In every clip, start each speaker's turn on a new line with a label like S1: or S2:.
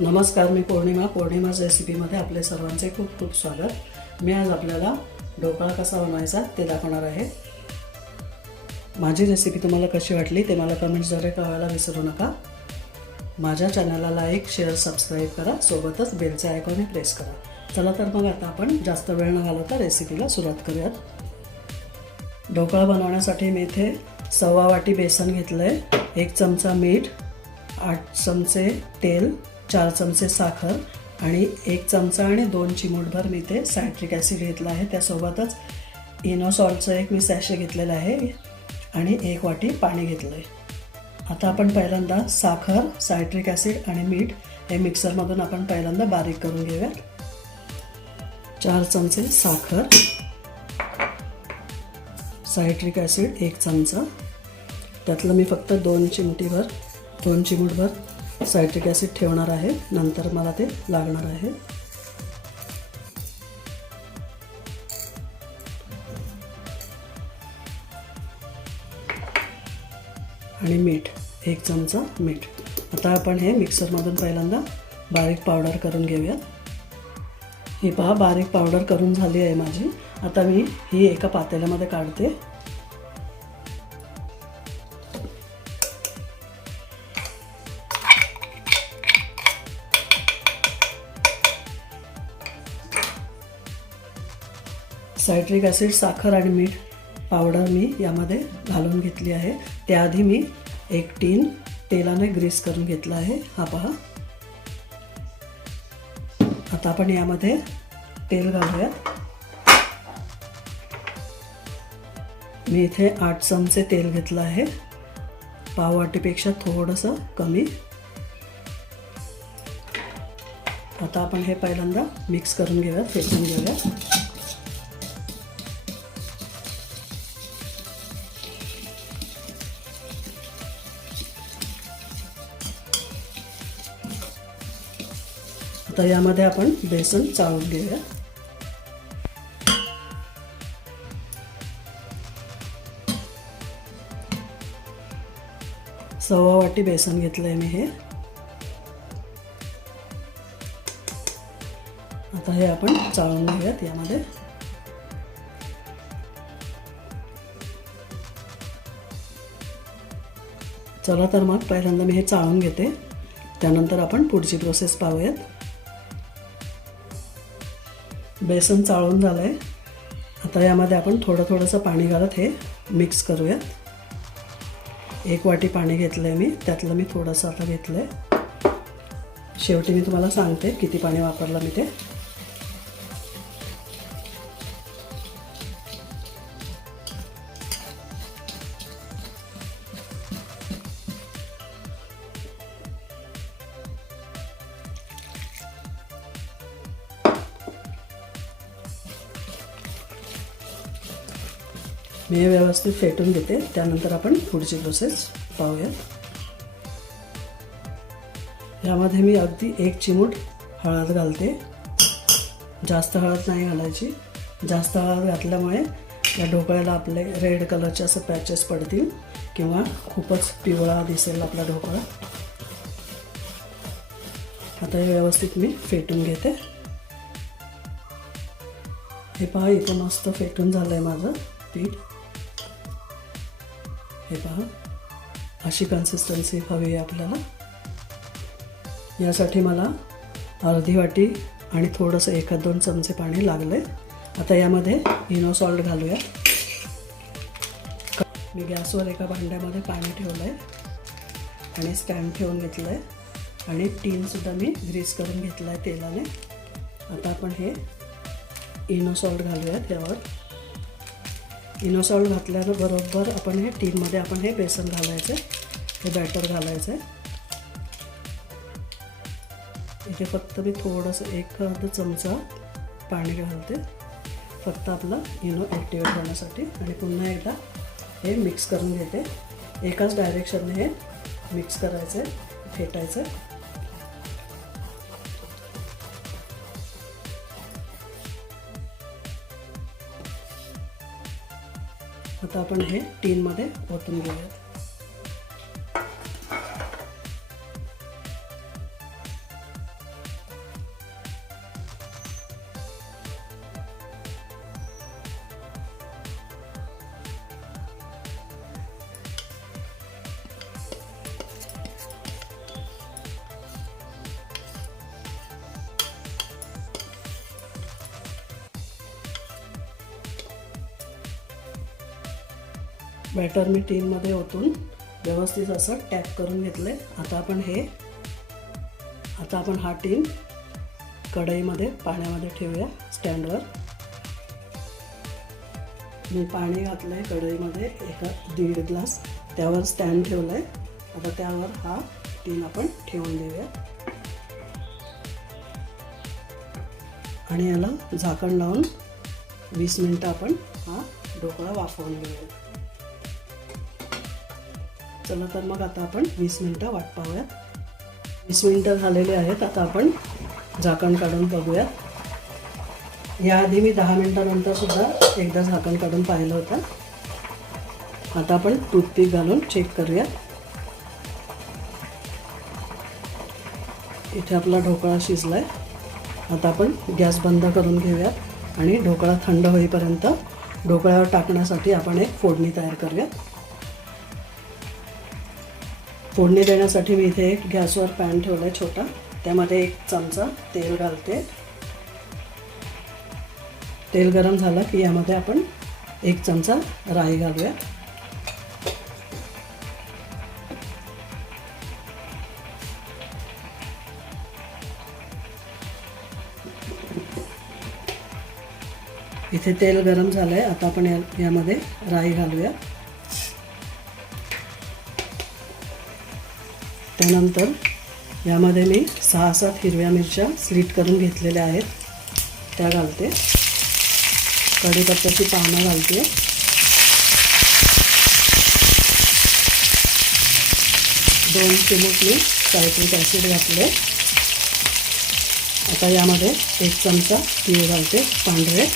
S1: नमस्कार मी पौर्णिमा. पौर्णिमाज रेसिपीमध्ये आपले सर्वांचे खूप खूप स्वागत. मी आज आपल्याला ढोकळा कसा बनवायचा ते दाखवणार आहे. माझी रेसिपी तुम्हाला कशी वाटली ते मला कमेंट्सद्वारे कळवायला विसरू नका. माझ्या चॅनलला लाईक शेअर सबस्क्राईब करा. सोबतच बेलचे आयकॉनही प्रेस करा. चला तर मग आता आपण जास्त वेळ न घालवता रेसिपीला सुरुवात करूयात. ढोकळा बनवण्यासाठी मी इथे सव्वा वाटी बेसन घेतलं आहे एक चमचा मीठ आठ चमचे तेल चार चमचे साखर आणि एक चमचा आणि दोन चिमूटभर मी ते सायट्रिक ॲसिड घेतलं आहे. त्यासोबतच इनोसॉल्टचं एक मी सॅशे घेतलेलं आहे आणि एक वाटी पाणी घेतलं आहे आता आपण पहिल्यांदा साखर सायट्रिक ॲसिड आणि मीठ हे मिक्सरमधून आपण पहिल्यांदा बारीक करून घेऊयात चार चमचे साखर सायट्रिक ॲसिड एक चमचा. त्यातलं मी फक्त दोन चिमटीभर दोन चिमूटभर सायट्रिक ॲसिड ठेवणार आहे. नंतर मला ते लागणार आहे. आणि मीठ एक चमचा मीठ. आता आपण हे मिक्सरमधून पहिल्यांदा बारीक पावडर करून घेऊयात ही पहा बारीक पावडर करून झाली आहे माझी. आता मी ही एका पातेल्यामध्ये काढते. सायट्रिक ॲसिड साखर आणि मीठ पावडर मी यामध्ये घालून घेतली आहे. त्याआधी मी एक टीन तेलाने ग्रीस करून घेतला आहे. हा पहा. आता आपण यामध्ये तेल घालूयात. मी इथे आठ चमचे तेल घेतलं आहे. पाववाटीपेक्षा थोडंसं कमी. आता आपण हे पहिल्यांदा मिक्स करून घेऊयात फेकून घेऊयात. आता यामध्ये आपण बेसन चाळून घेऊया. सव्वा वाटी बेसन घेतलंय मी हे. आता हे आपण चाळून घेऊयात यामध्ये. चला तर मग पहिल्यांदा मी हे चाळून घेते. त्यानंतर आपण पुढची प्रोसेस पाहूयात. बेसन चाळून झालं आहे आता यामध्ये आपण थोडं थोडंसं पाणी घालत हे मिक्स करूयात. एक वाटी पाणी घेतलं आहे मी त्यातलं मी थोडंसं आता घेतलं आहे शेवटी मी तुम्हाला सांगते किती पाणी वापरलं मी ते. मी हे व्यवस्थित फेटून घेते. त्यानंतर आपण पुढची प्रोसेस पाहूयात. यामध्ये मी अगदी एक चिमूट हळद घालते. जास्त हळद नाही घालायची. जास्त हळद घातल्यामुळे या ढोकळ्याला आपले रेड कलरचे असं पॅचेस पडतील किंवा खूपच पिवळा दिसेल आपला ढोकळा. आता हे व्यवस्थित मी फेटून घेते. हे पहा इथं मस्त फेटून झालं आहे माझं पीठ. हे पहा. अशी कन्सिस्टन्सी हवी आहे आपल्याला. यासाठी मला अर्धी वाटी आणि थोडंसं एखाद दोन चमचे पाणी लागले आता यामध्ये इनो सॉल्ट घालूया. मी गॅसवर एका भांड्यामध्ये पाणी ठेवलं आहे आणि स्टँड ठेवून घेतलं आहे आणि टीनसुद्धा मी ग्रीस करून घेतलं आहे तेलाने. आता आपण हे इनो सॉल्ट घालूयात त्यावर इनो सॉल्ट घातल्याबरोबर आपण हे टीनमध्ये आपण हे बेसन घालायचं हे बॅटर घालायचं आहे. इथे फक्त मी थोडंसं एक अर्ध चमचा पाणी घालते. फक्त आपला इनो ॲक्टिवेट होण्यासाठी. आणि पुन्हा एकदा हे मिक्स करून घेते. एकाच डायरेक्शनने हे मिक्स करायचं आहे फेटायचं आता आपण हे टीनमध्ये ओतून घेऊयात. बॅटर मी टीनमध्ये ओतून व्यवस्थित असं टॅप करून घेतलं आहे आता आपण हे आता आपण हा टीन कढईमध्ये पाण्यामध्ये ठेवूया स्टँडवर मी पाणी घातलं आहे कढईमध्ये एका दीड ग्लास. त्यावर स्टँड ठेवलं आहे आता त्यावर हा टीन आपण ठेवून देऊया. आणि याला झाकण लावून वीस मिनटं आपण हा ढोकळा वाफवून घेऊया. चला तर मग आता आपण वीस मिनटं वाट पाहूयात. वीस मिनटं झालेले आहेत आता आपण झाकण काढून बघूयात. याआधी मी दहा मिनटानंतर सुद्धा एकदा झाकण काढून पाहिलं होतं. आता आपण टूथपिक घालून चेक करूया इथे आपला ढोकळा शिजला आहे आता आपण गॅस बंद करून घेऊयात आणि ढोकळा थंड होईपर्यंत ढोकळ्यावर टाकण्यासाठी आपण एक फोडणी तयार करूयात. फोडणी देण्यासाठी मी इथे एक गॅसवर पॅन ठेवला आहे छोटा. त्यामध्ये एक चमचा तेल घालते. तेल गरम झालं की यामध्ये आपण एक चमचा राई घालूया. इथे तेल गरम झालं आहे आता आपण या यामध्ये राई घालूया. त्यानंतर यामध्ये मी सहा सात हिरव्या मिरच्या स्लीट करून घेतलेल्या आहेत. त्या घालते. कढीपत्त्याची पानं घालते. दोन चिमूट मी सायट्रिक ॲसिड घातले. आता यामध्ये एक चमचा तीळ घालते पांढरे.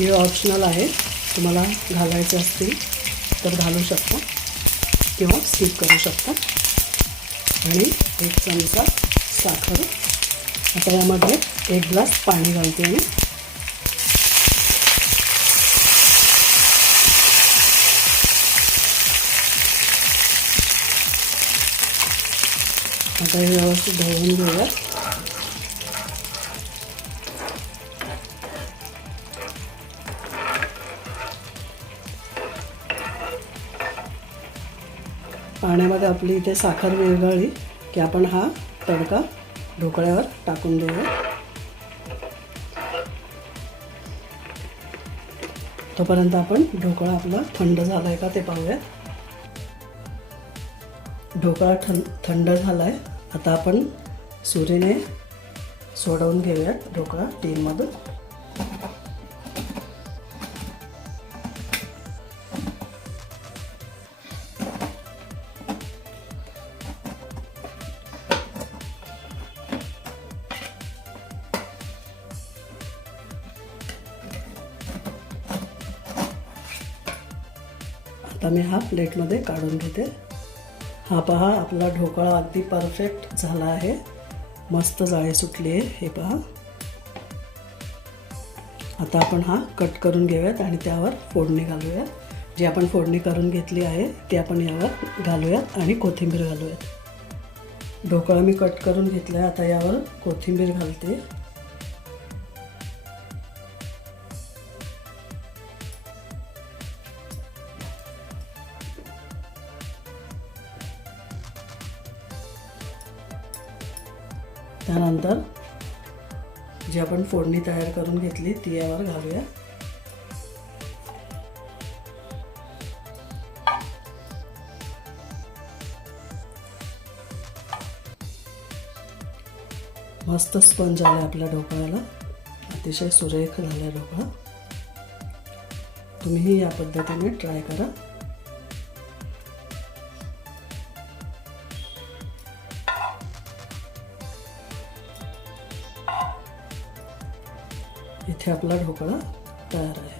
S1: हे ऑप्शनल आहे. तुम्हाला घालायचे असतील तर घालू शकता किंवा स्किप करू शकता. आणि एक चमचा साखर. आता यामध्ये एक ग्लास पाणी घालते मी. आता हे व्यवस्थित धुवून घेऊया पाण्यामध्ये आपली इथे साखर विरघळली की आपण हा तडका ढोकळ्यावर टाकून देऊया. तोपर्यंत आपण ढोकळा आपला थंड झाला आहे का ते पाहूया ढोकळा थं थंड झाला आहे आता आपण सुरीने सोडवून घेऊयात ढोकळा टीममधून मी हा प्लेटमध्ये काढून घेते. हा पहा आपला ढोकळा अगदी परफेक्ट झाला आहे. मस्त जाळी सुटली आहे हे पहा. आता आपण हा कट करून घेऊयात आणि त्यावर फोडणी घालूयात. जी आपण फोडणी करून घेतली आहे ती आपण यावर घालूयात आणि कोथिंबीर घालूयात. ढोकळा मी कट करून घेतला आहे आता यावर कोथिंबीर घालते. त्यानंतर जी आपण फोडणी तयार करून घेतली ती यावर घालूया. मस्त स्पंज आला आपल्या ढोकळ्याला अतिशय सुरेख झाला ढोकळा. तुम्हीही या पद्धतीने ट्राय करा. इथे आपला ढोकळा तयार आहे.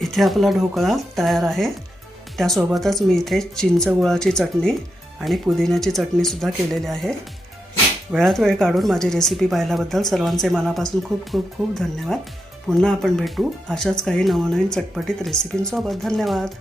S1: इथे आपला ढोकळा तयार आहे. त्यासोबतच मी इथे चिंच गुळाची चटणी आणि पुदिन्याची चटणीसुद्धा केलेली आहे. वेळात वेळ काढून माझी रेसिपी पाहिल्याबद्दल सर्वांचे मनापासून खूप खूप खूप धन्यवाद. पुन्हा आपण भेटू अशाच काही नवनवीन चटपटीत रेसिपींसोबत धन्यवाद.